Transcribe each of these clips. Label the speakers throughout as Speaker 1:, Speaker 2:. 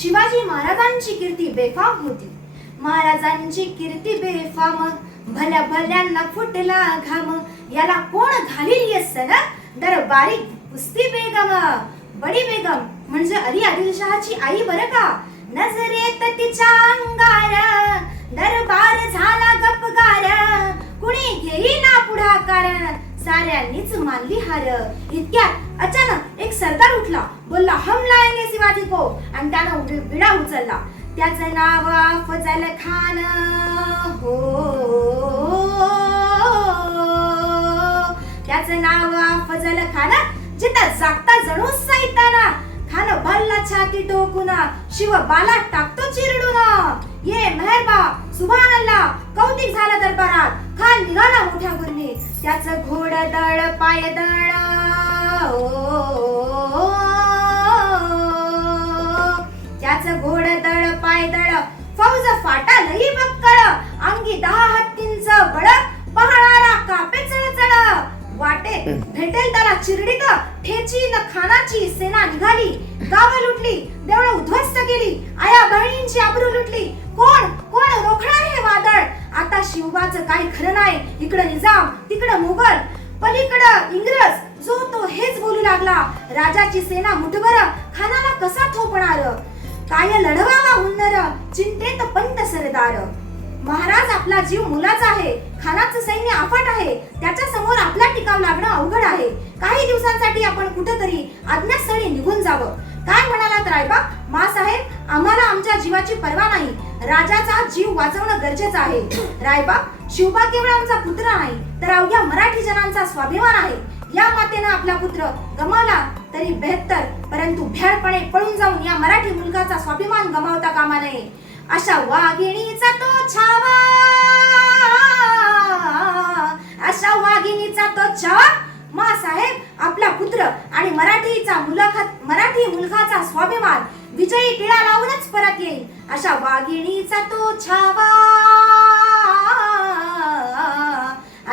Speaker 1: शिवाजी महाराजांची कीर्ती बेफाम होती. महाराजांची कीर्ती बेफाम. भल्या भल्यांना फुटला घाम. याला कोण घालील ये सन दरबारी कुस्ती बेगम. बडी बेगम म्हणजे अली आदिलशहाची आई बरं का? नजरेत तिच्या अंगार. दरबार झाला गपगार. कुणी घेई ना पुढाकार? साऱ्यांनीच मानली हार. इतक्यात अचानक सरदार उठला बोलला हम लाएंगे शिवाजी को। आणि त्यानं विडा उचलला. त्याचं नाव अफजल खान. हो. त्याचं नाव अफजल खान. जिथं जागता जणू सैताना. खान भल्ला छाती टोकून शिव बाला टाकतो चिरडून. ये मेहरबा सुभान अल्लाह कौतिक झालं दरबारात. खान निघाला मोठ्या गुरमी त्याचं घोड दळ पाय दळ ओ हो. घोड दळ पाय दळ फौज फाटा लई बक्कळ अंगी दहा हत्तींच बळ पहाणारा कापे चळचळ वाटे भेटेल त्याला चिरडीत ठेची न खानाची सेना निघाली गाव लुटली देवळ उद्ध्वस्त केली आया बहिणींची आबरू लुटली कोण कोण रोखणार हे वादळ आता शिवबाचं काही खरं नाही इकडं निजाम तिकडं मुघल पलीकडं इंग्रज जो तो हेच बोलू लागला राजाची सेना मुठभर काय लढवावा हुन्नर चिंतेत पंत सरदार. महाराज आपला जीव मुलाचा आहे खानाचं सैन्य अफाट आहे त्याच्यासमोर आपला टिकाव लागणं अवघड आहे. काही दिवसांसाठी आपण कुठेतरी अज्ञातस्थळी निघून जावं. काय म्हणालात रायबा मा साहेब आम्हाला आमच्या जीवाची पर्वा नाही. राजाचा जीव वाचवणं गरजेचं आहे. रायबा शिवबा केवळ आमचा पुत्र नाही तर अवघ्या मराठी जनांचा स्वाभिमान आहे. या मातेनं आपला पुत्र गमावला तरी बेहत्तर परंतु भ्याडपणे पळून जाऊन या मराठी मुलगाचा स्वाभिमान गमावता कामा नये. अशा वाघिणीचा तो छावा. अशा वाघिणीचा तो छावा. मा साहेब आपला पुत्र आणि मराठीचा मुलाखत मराठी मुलगाचा स्वाभिमान विजयी टिळा लावूनच परत येईल. अशा वाघिणीचा तो छावा.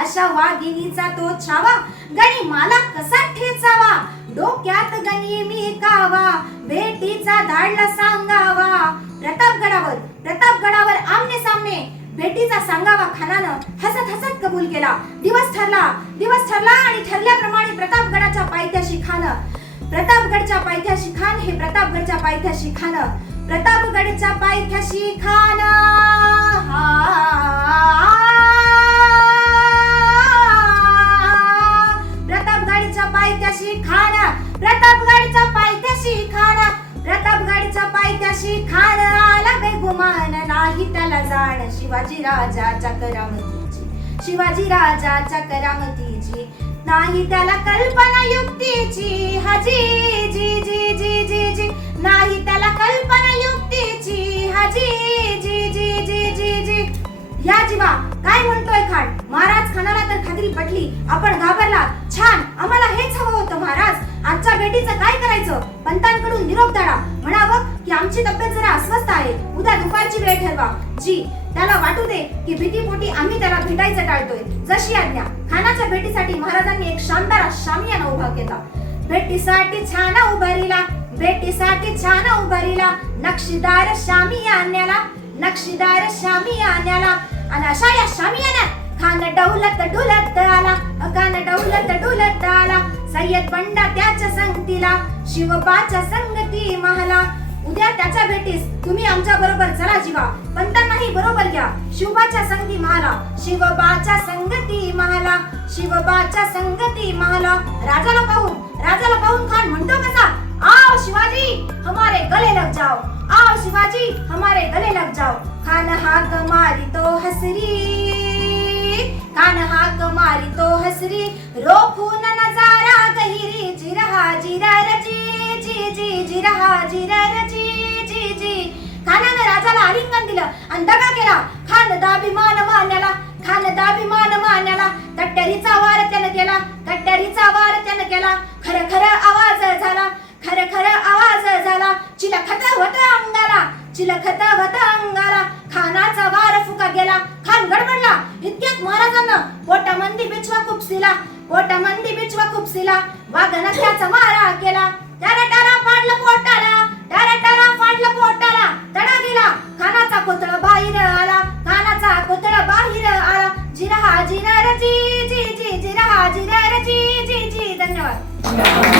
Speaker 1: अशा वाघिणीचा तो छावा. गणी मला कसा ठेचावा? डोक्यात गणी मी कावा भेटीचा धाडला सांगावा. प्रतापगडावर प्रतापगडावर आमने सामने भेटीचा सांगावा खानानं हसत हसत कबूल केला. दिवस ठरला दिवस ठरला आणि ठरल्याप्रमाणे प्रतापगडाच्या पायथ्याशी खान प्रतापगडच्या पायथ्याशी खान हे प्रतापगडच्या पायथ्याशी खान प्रतापगडच्या पायथ्याशी खान पायथ्याशी खान प्रतापगडच्या पायथ्याशी खान प्रतापगडच्या पायथ्याशी खान आला बेगुमान नाही त्याला जाण. शिवाजी राजाच्या करामतीची शिवाजी राजाच्या करामतीची नाही त्याला कल्पना युक्तीची. हजी जी जी जी जी जी नाही त्याला कल्पना युक्तीची. हजी जी जी जी जी. जी या जीवा काय म्हणतोय खान महाराज खानाला तर खात्री पटली. आपण घाबरला बेटीचं काय करायचं? पंतांकडून निरोप धाडा म्हणावं की आमची तब्येत जरा अस्वस्थ आहे. उद्या दुपारची वेळ ठरवा. जी त्याला वाटू दे की भीतीपोटी आम्ही त्याला भेटायचं टाळतोय. जशी आज्ञा. खानाच्या भेटीसाठी महाराजांनी एक शानदार शामियाना उभा केला. भेटीसाठी छान उभारीला. भेटीसाठी छान उभारीला. नक्षीदार शामियान्याला नक्षीदार शामियान्याला आणि अशा या शामियान्यात खान डौलत डुलत आला. खान डौलत डुलत आला. सय्यद पंडा दिला. शिवबाच्या संगती महाला. उद्या त्याच्या भेटीस तुम्ही आमच्या बरोबर चला जीवा. पंतांनाही बरोबर घ्या. शिवबाच्या संगती महाला. शिवबाच्या संगती महाला. शिवबाच्या संगती महाला. राजाला पाहून राजाला पाहून खान म्हणतो कसा? आओ शिवाजी हमारे गले लग जाओ. आओ शिवाजी हमारे गले लग जाओ. खान हाक मारी तो हसरी. खान हाक मारी तो हसरी. रोखून नजारा गहिरी जिरहा जिरर जी जी जी जी खानानं राजाला आलिंगन दिलं आणि दगा केला. खान दाभिमान मान्याला खान दाभिमान मान्याला. कट्टरीचा वार त्यानं केला कट्टरीचा वार त्यानं केला. खरं खरं आवाज झाला खरं खरं आवाज झाला. चिलखत होत अंगाला चिलखत पोटा मंदी बिचवा खुपसिला वाघन त्याचा मारा केला. त्याला टारा पाडलं पोटाला टारा टारा पाडलं पोटाला. तडा गेला खानाचा पुतळा बाहेर आला खानाचा पुतळा बाहेर आला. जिरा हा जिरा रची जी जी जिरा हा जिरा रची जी जी धन्यवाद.